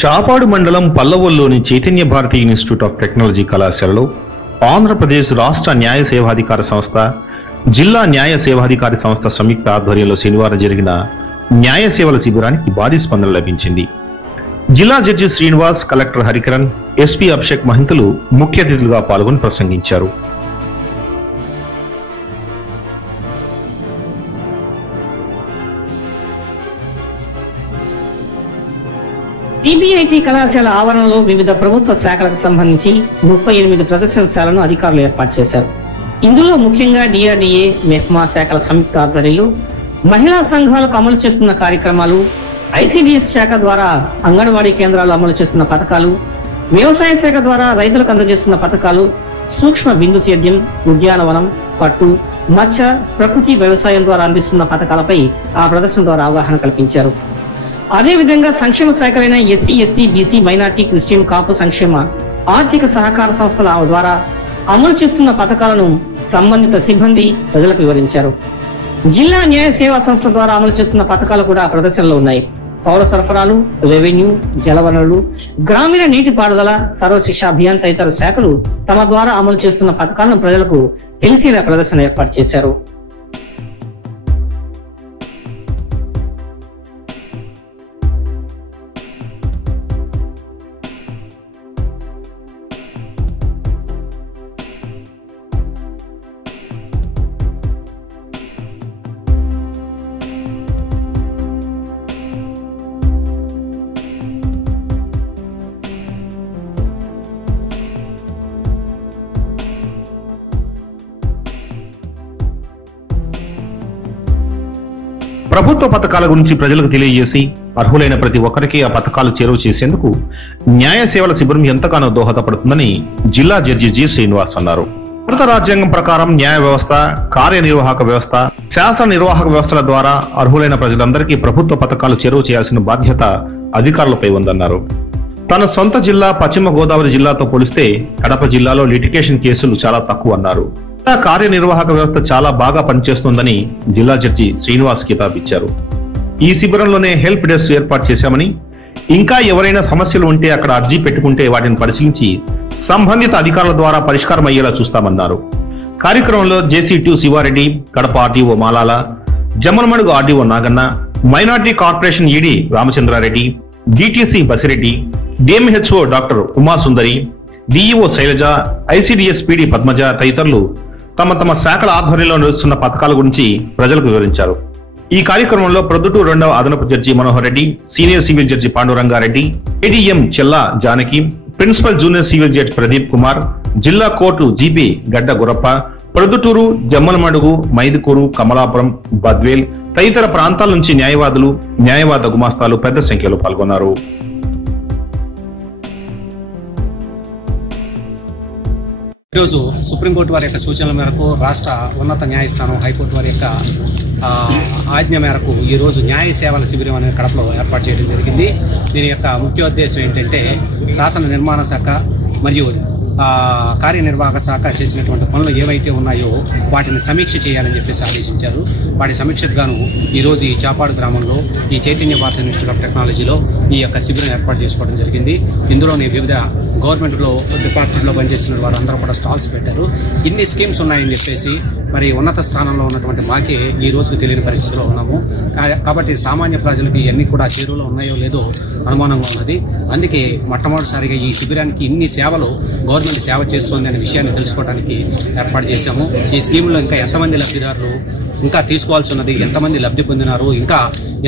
చాపాడు మండలం పల్లవల్లోని Chaitanya Bharathi institute of technology కళాశాలలో ఆంధ్రప్రదేశ్ రాష్ట్ర న్యాయ సేవాధికార సంస్థ జిల్లా న్యాయ సేవాధికారి సంస్థ సంయుక్త ఆధ్వర్యంలో శనివారం జరిగిన న్యాయ సేవల శిబిరానికి భారీ స్పందన లభించింది. జిల్లా judge Srinivas collector Harikiran SP Abhishek మహింతులు ముఖ్య అతిథులుగా పాల్గొని ప్రసంగించారు. సిబిఐటి కళాశాల ఆవరణలో వివిధ ప్రభుత్వ శాఖలకు సంబంధించి ముప్పై ఎనిమిది ప్రదర్శనశాలను అధికారులు ఏర్పాటు చేశారు. ఇందులో ముఖ్యంగా డిఆర్డిఏ మెహ్మా శాఖల సంయుక్త ఆధ్వర్యంలో మహిళా సంఘాలకు అమలు చేస్తున్న కార్యక్రమాలు ఐసిడిఎస్ శాఖ ద్వారా అంగన్వాడీ కేంద్రాలు అమలు చేస్తున్న పథకాలు వ్యవసాయ శాఖ ద్వారా రైతులకు అందజేస్తున్న పథకాలు సూక్ష్మ బిందు సేద్యం ఉద్యానవనం పట్టు మత్స్య ప్రకృతి వ్యవసాయం ద్వారా అందిస్తున్న పథకాలపై ఆ ప్రదర్శన ద్వారా అవగాహన కల్పించారు. అదే విధంగా సంక్షేమ శాఖలైన SC ST BC minority Christian Kapu సంక్షేమ ఆర్థిక సహకార సంస్థల ద్వారా అమలు చేస్తున్న పథకాలను సంబంధిత సిబ్బంది ప్రజలకు వివరించారు. జిల్లా న్యాయ సేవా సంస్థ ద్వారా అమలు చేస్తున్న పథకాలు కూడా ప్రదర్శనలో ఉన్నాయి. పౌర సరఫరాలు రెవెన్యూ జలవనరులు గ్రామీణ నీటిపారుదల సర్వశిక్ష అభియాన్ తదితర శాఖలు తమ ద్వారా అమలు చేస్తున్న పథకాలను ప్రజలకు తెలిసేలా ప్రదర్శన ఏర్పాటు చేశారు. ప్రభుత్వ పథకాల గురించి ప్రజలకు తెలియజేసి అర్హులైన ప్రతి ఒక్కరికి ఆ పథకాలు చేరువ చేసేందుకు న్యాయ సేవల శిబిరం ఎంతగానో దోహదపడుతుందని జిల్లా జడ్జి జి శ్రీనివాస్ అన్నారు. భారత రాజ్యాంగం ప్రకారం న్యాయ వ్యవస్థ కార్యనిర్వాహక వ్యవస్థ శాసన నిర్వాహక వ్యవస్థల ద్వారా అర్హులైన ప్రజలందరికీ ప్రభుత్వ పథకాలు చేరువ చేయాల్సిన బాధ్యత అధికారులపై ఉందన్నారు. తన సొంత జిల్లా పశ్చిమ గోదావరి జిల్లాతో పోలిస్తే కడప జిల్లాలో లిటిగేషన్ కేసులు చాలా తక్కువ అన్నారు. జిల్లా కార్యనిర్వాహక వ్యవస్థ చాలా బాగా పనిచేస్తోందని జిల్లా జడ్జి శ్రీనివాస్ కితాబ్ ఇచ్చారు. ఈ శిబిరంలోనే హెల్ప్ డెస్క్ ఏర్పాటు చేశామని ఇంకా ఎవరైనా సమస్యలు ఉంటే అక్కడ అర్జీ పెట్టుకుంటే వాటిని పరిశీలించి సంబంధిత అధికారుల ద్వారా పరిష్కారం అయ్యేలా చూస్తామన్నారు. కార్యక్రమంలో JCT Sivareddy Kadapa RDO Malala Jammalamadugu RDO Naganna minority corporation ED Ramachandrareddy DTC Basireddy DMHO doctor Umasundari DEO Sailaja ICDS PD Padmaja తదితరులు తమ తమ శాఖల ఆధ్వర్యంలో నడుస్తున్న పథకాల గురించి ప్రజలకు వివరించారు. ఈ కార్యక్రమంలో ప్రొద్దుటూరు రెండవ అదనపు judge Manohar Reddy senior civil judge Pandurangareddy ADM Chella Janaki principal junior civil judge Pradeep Kumar జిల్లా కోర్టు జీపీ గడ్డ గురప్ప ప్రొద్దుటూరు జమ్మలమడుగు మైదుకూరు కమలాపురం బద్వేల్ తదితర ప్రాంతాల నుంచి న్యాయవాదులు న్యాయవాద గుమాస్తాలు పెద్ద సంఖ్యలో పాల్గొన్నారు. ఈరోజు సుప్రీంకోర్టు వారి యొక్క సూచనల మేరకు రాష్ట్ర ఉన్నత న్యాయస్థానం హైకోర్టు వారి యొక్క ఆజ్ఞ మేరకు ఈరోజు న్యాయ సేవల శిబిరం అనేది కడపలో ఏర్పాటు చేయడం జరిగింది. దీని యొక్క ముఖ్య ఉద్దేశం ఏంటంటే శాసన నిర్మాణ శాఖ మరియు కార్యనిర్వాహక శాఖ చేసినటువంటి పనులు ఏవైతే ఉన్నాయో వాటిని సమీక్ష చేయాలని చెప్పేసి ఆదేశించారు. వాటి సమీక్షకు గాను ఈరోజు ఈ చాపాడు గ్రామంలో ఈ చైతన్య భారత ఇన్స్టిట్యూట్ ఆఫ్ టెక్నాలజీలో ఈ యొక్క శిబిరం ఏర్పాటు చేసుకోవడం జరిగింది. ఇందులోని వివిధ గవర్నమెంట్లో డిపార్ట్మెంట్లో పనిచేస్తున్న వారు అందరూ కూడా స్టాల్స్ పెట్టారు. ఇన్ని స్కీమ్స్ ఉన్నాయని చెప్పేసి మరి ఉన్నత స్థానంలో ఉన్నటువంటి మాకే ఈ రోజుకు తెలియని పరిస్థితిలో ఉన్నాము. కాబట్టి సామాన్య ప్రజలకు ఇవన్నీ కూడా చేరువలో ఉన్నాయో లేదో అనుమానంగా ఉన్నది. అందుకే మొట్టమొదటిసారిగా ఈ శిబిరానికి ఇన్ని సేవలు గవర్నమెంట్ సేవ చేస్తోంది అనే విషయాన్ని తెలుసుకోవడానికి ఏర్పాటు చేశాము. ఈ స్కీమ్లో ఇంకా ఎంతమంది లబ్ధిదారులు ఇంకా తీసుకోవాల్సి ఉన్నది ఎంతమంది లబ్ధి పొందినారు ఇంకా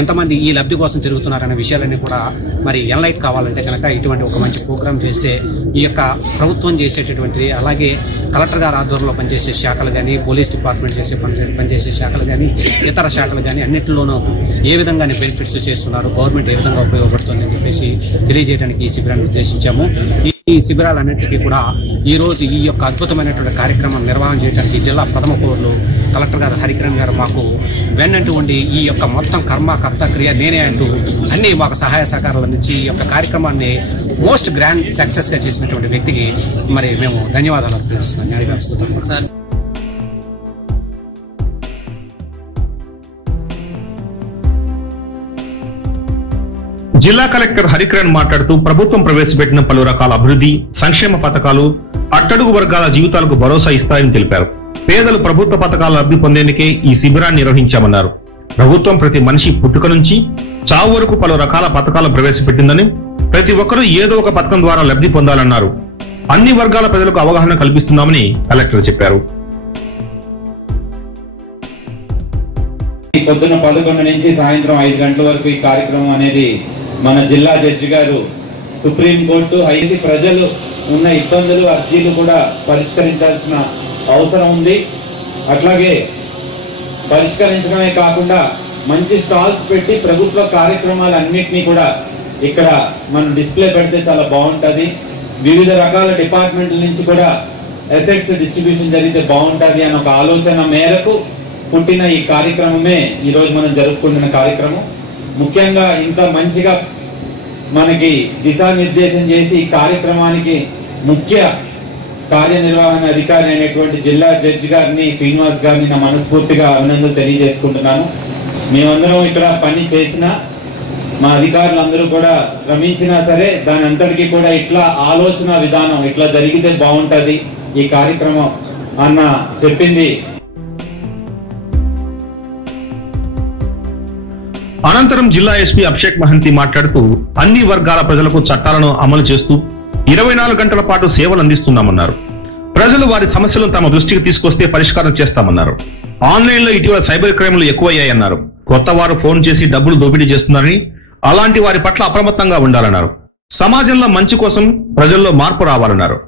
ఎంతమంది ఈ లబ్ధి కోసం జరుగుతున్నారనే విషయాలన్నీ కూడా మరి ఎన్లైట్ కావాలంటే కనుక ఇటువంటి ఒక మంచి ప్రోగ్రామ్ చేస్తే ఈ యొక్క ప్రభుత్వం చేసేటటువంటిది అలాగే కలెక్టర్ గారి ఆధ్వర్యంలో పనిచేసే శాఖలు కానీ పోలీస్ డిపార్ట్మెంట్ చేసే పని పనిచేసే శాఖలు కానీ ఇతర శాఖలు కానీ అన్నింటిలోనూ ఏ విధంగా బెనిఫిట్స్ చేస్తున్నారు గవర్నమెంట్ ఏ విధంగా ఉపయోగపడుతుంది అని చెప్పేసి తెలియజేయడానికి ఈ శిబిరాన్ని ఉద్దేశించాము. ఈ- ఈ శిబిరాలన్నింటికీ కూడా ఈ రోజు ఈ యొక్క అద్భుతమైనటువంటి కార్యక్రమం నిర్వహణ చేయడానికి జిల్లా ప్రథమ పౌరులు కలెక్టర్ గారు హరికిరణ్ గారు మాకు వెన్నంటూ ఉండి ఈ యొక్క మొత్తం కర్మ కర్త క్రియ నేనే అంటూ అన్ని మాకు సహాయ సహకారాలు అందించి ఈ యొక్క కార్యక్రమాన్ని మోస్ట్ గ్రాండ్ సక్సెస్గా చేసినటువంటి వ్యక్తికి మరి మేము ధన్యవాదాలు అర్పిస్తున్నాం. న్యాయ వ్యవస్థ సార్ జిల్లా కలెక్టర్ హరికిరణ్ మాట్లాడుతూ ప్రభుత్వం ప్రవేశపెట్టిన పలు రకాల అభివృద్ధి సంక్షేమ పథకాలు అట్టడుగు వర్గాల జీవితాలకు భరోసా ఇస్తాయని తెలిపారు. పేదలు ప్రభుత్వ పథకాల లబ్ధి పొందేందుకే ఈ శిబిరాన్ని నిర్వహించామన్నారు. ప్రభుత్వం ప్రతి మనిషి పుట్టుక నుంచి చావు వరకు పలు రకాల పథకాలు ప్రవేశపెట్టిందని ప్రతి ఒక్కరూ ఏదో ఒక పథకం ద్వారా లబ్ధి పొందాలన్నారు. అన్ని వర్గాల ప్రజలకు అవగాహన కల్పిస్తున్నామని కలెక్టర్ చెప్పారు. ఈ పొద్దున పదకొండు నుంచి సాయంత్రం ఐదు గంటల వరకు ఈ కార్యక్రమం అనేది మన జిల్లా జడ్జి గారు సుప్రీంకోర్టు ఐసి ప్రజలు ఉన్న ఇబ్బందులు అర్జీలు కూడా పరిష్కరించాల్సిన అవసరం ఉంది. అట్లాగే పరిష్కరించడమే కాకుండా మంచి స్టాల్స్ పెట్టి ప్రభుత్వ కార్యక్రమాలన్నింటినీ కూడా ఇక్కడ మనం డిస్ప్లే పెడితే చాలా బాగుంటుంది. వివిధ రకాల డిపార్ట్మెంట్ల నుంచి కూడా ఎసెట్స్ డిస్ట్రిబ్యూషన్ జరిగితే బాగుంటుంది అన్న ఒక ఆలోచన మేరకు పుట్టిన ఈ కార్యక్రమమే ఈరోజు మనం జరుపుకుంటున్న కార్యక్రమం. ముఖ్యంగా ఇంత మంచిగా మనకి దిశానిర్దేశం చేసి ఈ కార్యక్రమానికి ముఖ్య కార్యనిర్వహణ అధికారి అయినటువంటి జిల్లా జడ్జి గారిని శ్రీనివాస్ గారిని నా మనస్ఫూర్తిగా అభినందనలు తెలియజేసుకుంటున్నాను. మేమందరం ఇక్కడ పని చేసిన మా అధికారులందరూ కూడా శ్రమించినా సరే దాని అంతటికీ కూడా ఇట్లా ఆలోచన విధానం ఇట్లా జరిగితే బాగుంటుంది ఈ కార్యక్రమం అన్న చెప్పింది అనంతరం జిల్లా ఎస్పీ అభిషేక్ మహంతి మాట్లాడుతూ అన్ని వర్గాల ప్రజలకు చట్టాలను అమలు చేస్తూ ఇరవై నాలుగు గంటల పాటు సేవలు అందిస్తున్నామన్నారు. ప్రజలు వారి సమస్యలను తమ దృష్టికి తీసుకొస్తే పరిష్కారం చేస్తామన్నారు. ఆన్లైన్లో ఇటీవల సైబర్ క్రైమ్లు ఎక్కువయ్యాయన్నారు. కొత్త వారు ఫోన్ చేసి డబ్బులు దోపిడీ చేస్తున్నారని అలాంటి వారి పట్ల అప్రమత్తంగా ఉండాలన్నారు. సమాజంలో మంచి కోసం ప్రజల్లో మార్పు రావాలన్నారు.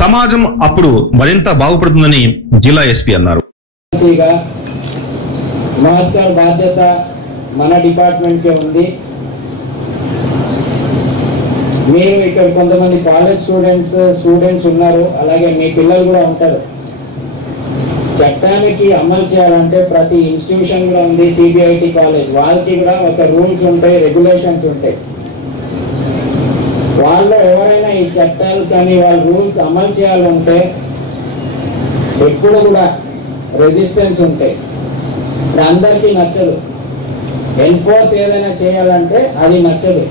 సమాజం అప్పుడు మరింత బాగుపడుతుందని జిల్లా ఎస్పీ అన్నారు. మన డిపార్ట్మెంట్కే ఉంది. మీరు ఇక్కడ కొంతమంది కాలేజ్ స్టూడెంట్స్ స్టూడెంట్స్ ఉన్నారు. అలాగే మీ పిల్లలు కూడా ఉంటారు. చట్టానికి అమలు చేయాలంటే ప్రతి ఇన్స్టిట్యూషన్ కూడా ఉంది సిబిఐటి కాలేజ్. వాళ్ళకి కూడా ఒక రూల్స్ ఉంటాయి రెగ్యులేషన్స్ ఉంటాయి. వాళ్ళు ఎవరైనా ఈ చట్టాలు కానీ వాళ్ళ రూల్స్ అమలు చేయాలంటే ఎప్పుడు కూడా రెసిస్టెన్స్ ఉంటాయి. అందరికీ నచ్చదు. ఎన్ఫోర్స్ ఏదైనా చేయాలంటే అది నచ్చదు.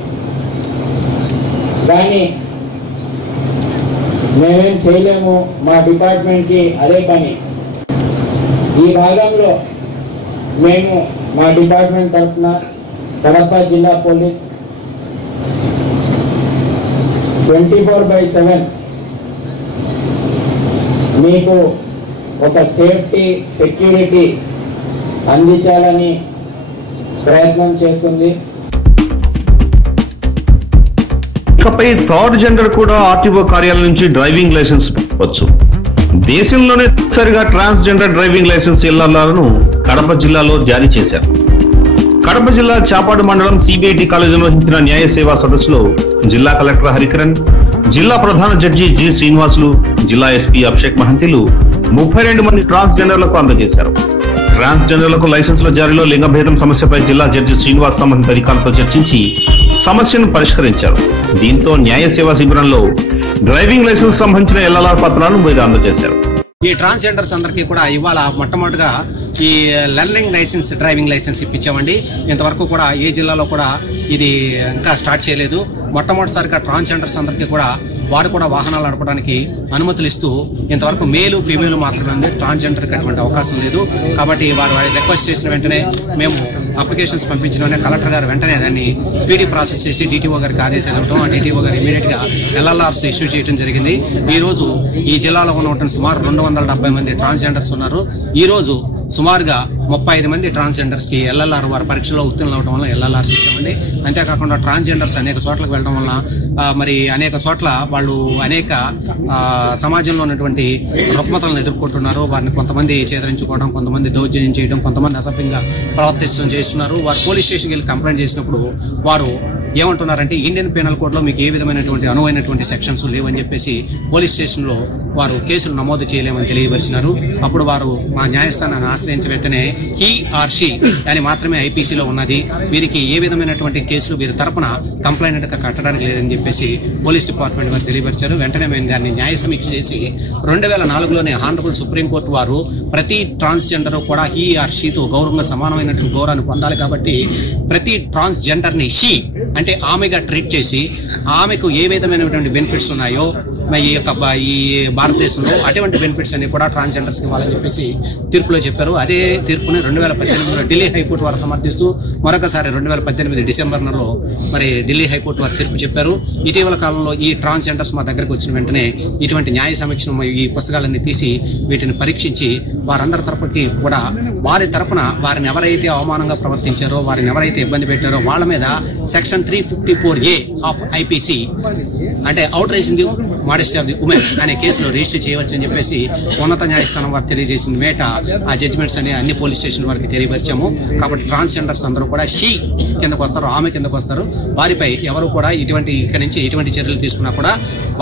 కానీ మేమేం చేయలేము మా డిపార్ట్మెంట్కి అదే పని. ఈ భాగంలో మేము మా డిపార్ట్మెంట్ తరఫున కడప జిల్లా police twenty four by seven మీకు ఒక సేఫ్టీ సెక్యూరిటీ అందించాలని ప్రయత్నం చేస్తుంది. ఇకపై థర్డ్ జెండర్ కూడా ఆర్టీఓ కార్యాలయం నుంచి డ్రైవింగ్ లైసెన్స్ పొందవచ్చు. దేశంలోనే సరిగా ట్రాన్స్జెండర్ డ్రైవింగ్ లైసెన్స్ ఎల్ఆర్లను కడప జిల్లాలో జారీ చేశారు. కడప జిల్లా చాపాడు మండలం సిబిఐటి కాలేజీలో నిర్వహించిన న్యాయ సేవా సదస్సులో జిల్లా కలెక్టర్ హరికరణ్ జిల్లా ప్రధాన జడ్జి జి శ్రీనివాసులు జిల్లా ఎస్పీ అభిషేక్ మహంతిలు ముప్పై రెండు మంది ట్రాన్స్జెండర్లకు అందజేశారు. ట్రాన్స్జెండర్లకు లైసెన్సుల జారీలో లింగభేదం సమస్యపై జిల్లా జడ్జి శ్రీనివాస్ సంబంధిత అధికారులతో చర్చించి సమస్యను పరిష్కరించారు. దీంతో న్యాయ సేవా శిబిరంలో డ్రైవింగ్ లైసెన్స్ సంబంధించిన ఎల్ఎల్ఆర్ పత్రాలను వీరు అందజేశారు. ఈ ట్రాన్స్జెండర్స్ అందరికీ కూడా ఇవాళ మొట్టమొదటిగా ఈ లెర్నింగ్ లైసెన్స్ డ్రైవింగ్ లైసెన్స్ ఇప్పించామండి. ఇంతవరకు కూడా ఏ జిల్లాలో కూడా ఇది ఇంకా స్టార్ట్ చేయలేదు. మొట్టమొదటిసారిగా ట్రాన్స్జెండర్స్ అందరికీ కూడా వారు కూడా వాహనాలు నడపడానికి అనుమతులు ఇస్తూ ఇంతవరకు మేలు ఫీమేల్ మాత్రమే ఉంది. ట్రాన్స్జెండర్కి అటువంటి అవకాశం లేదు. కాబట్టి వారు రిక్వెస్ట్ చేసిన వెంటనే మేము అప్లికేషన్స్ పంపించిన వెంటనే కలెక్టర్ గారు వెంటనే దాన్ని స్పీడీ ప్రాసెస్ చేసి డీటీఓ గారికి ఆదేశాలు ఇవ్వడం ఆ డిటిఓ గారు ఇమీడియట్గా ఎల్ఎల్ఆర్స్ ఇష్యూ చేయడం జరిగింది. ఈరోజు ఈ జిల్లాలో ఉన్నటువంటి సుమారు రెండు వందల మంది ట్రాన్స్జెండర్స్ ఉన్నారు. ఈరోజు సుమారుగా ముప్పై ఐదు మంది ట్రాన్స్జెండర్స్కి ఎల్ఎల్ఆర్ వారి పరీక్షలో ఉత్తీర్ణులు అవడం వల్ల ఎల్ఎల్ఆర్స్ ఇచ్చామండి అంతేకాకుండా ట్రాన్స్జెండర్స్ అనేక చోట్లకు వెళ్ళడం వల్ల మరి అనేక చోట్ల వాళ్ళు అనేక సమాజంలో ఉన్నటువంటి రుగ్మతలను ఎదుర్కొంటున్నారు. వారిని కొంతమంది చేదరించుకోవడం కొంతమంది దౌర్జన్యం చేయడం కొంతమంది అసభ్యంగా ప్రవర్తించడం చేస్తున్నారు. వారు పోలీస్ స్టేషన్కి వెళ్ళి కంప్లైంట్ చేసినప్పుడు వారు ఏమంటున్నారంటే ఇండియన్ పీనల్ కోడ్లో మీకు ఏ విధమైనటువంటి అనువైనటువంటి సెక్షన్స్ లేవని చెప్పేసి పోలీస్ స్టేషన్లో వారు కేసులు నమోదు చేయలేమని తెలియపరిచినారు. అప్పుడు వారు మా న్యాయస్థానాన్ని ఆశ్రయించిన వెంటనే హీ ఆర్ షీ అని మాత్రమే ఐపీసీలో ఉన్నది. వీరికి ఏ విధమైనటువంటి కేసులు వీరి తరపున కంప్లైంట్ కట్టడానికి లేదని చెప్పేసి పోలీస్ డిపార్ట్మెంట్ వారు తెలియపరిచారు. వెంటనే మేము దాన్ని న్యాయ సమీక్ష చేసి రెండు వేల నాలుగులోనే హానరబుల్ సుప్రీంకోర్టు వారు ప్రతి ట్రాన్స్జెండర్ కూడా హీ ఆర్ షీతో గౌరవంగా సమానమైనటువంటి గౌరవాన్ని పొందాలి కాబట్టి ప్రతి ట్రాన్స్జెండర్ని షీ అంటే ఆమెగా ట్రీట్ చేసి ఆమెకు ఏ విధమైనటువంటి బెనిఫిట్స్ ఉన్నాయో ఈ యొక్క ఈ భారతదేశంలో అటువంటి బెనిఫిట్స్ అన్ని కూడా ట్రాన్స్జెండర్స్కి ఇవ్వాలని చెప్పేసి తీర్పులో చెప్పారు. అదే తీర్పుని రెండు వేల పద్దెనిమిదిలో ఢిల్లీ హైకోర్టు వారు సమర్థిస్తూ మరొకసారి రెండు వేల పద్దెనిమిది డిసెంబర్ నెలలో మరి ఢిల్లీ హైకోర్టు వారు తీర్పు చెప్పారు. ఇటీవల కాలంలో ఈ ట్రాన్స్జెండర్స్ మా దగ్గరికి వచ్చిన వెంటనే ఇటువంటి న్యాయ సమీక్షను ఈ పుస్తకాలన్నీ తీసి వీటిని పరీక్షించి వారందరి తరపుకి కూడా వారి తరపున వారిని ఎవరైతే అవమానంగా ప్రవర్తించారో వారిని ఎవరైతే ఇబ్బంది పెట్టారో వాళ్ళ మీద section three fifty four A of IPC అంటే outraging modesty of the women అనే కేసులో రిజిస్టర్ చేయవచ్చు అని చెప్పేసి ఉన్నత న్యాయస్థానం వారు తెలియజేసిన మేట ఆ జడ్జిమెంట్స్ అనే అన్ని పోలీస్ స్టేషన్ వారికి తెలియపరిచాము. కాబట్టి ట్రాన్స్జెండర్స్ అందరూ కూడా షీ కిందకు వస్తారు ఆమె కిందకు వస్తారు. వారిపై ఎవరు కూడా ఇటువంటి ఇక్కడ నుంచి ఎటువంటి చర్యలు తీసుకున్నా కూడా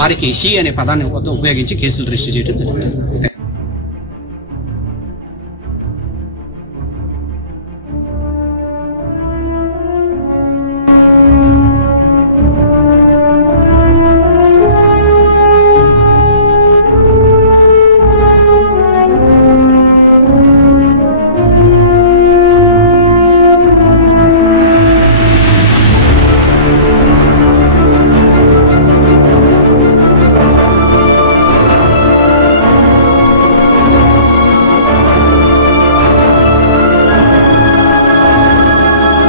వారికి షీ అనే పదాన్ని ఉపయోగించి కేసులు రిజిస్టర్ చేయడం జరుగుతుంది.